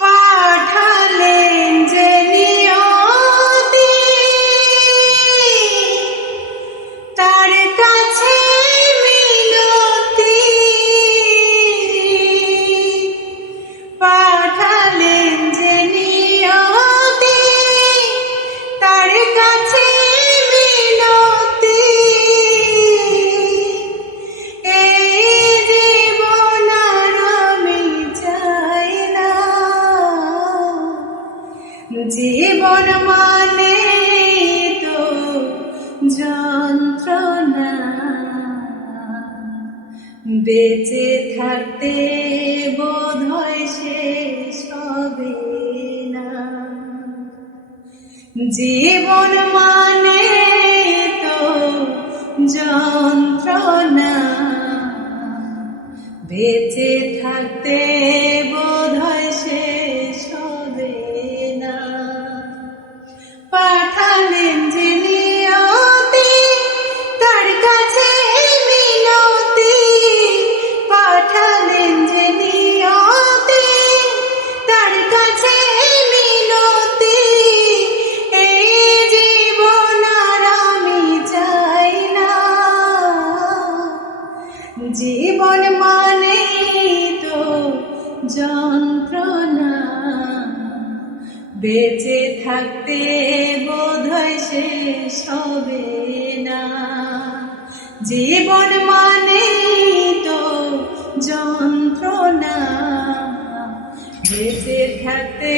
পাঠালেন যে নিয়তি, তার কাছে মিনতি। পাঠালেন যে নিয়তি, তার কাছে মিনতি। এই জীবন আর আমি চাই না, জীবন মানে তো যন্ত্রণা। বেঁচে থাকতে বোধহয় শেষ হবে না। জীবন মানে তো যন্ত্রণা, বেঁচে থাকতে বোধহয় শেষ হবে না। পাঠালেন যে নিয়তি, তার কাছে মিনতি। পাঠালেন যে নিয়তি, তার কাছে মিনতি। এই জীবন আর আমি চাই না, জীবন মানে তো যন্ত্রণা। বেঁচে থাকতে বোধহয় শেষ হবে না। জীবন মানে তো যন্ত্রণা, বেঁচে থাকতে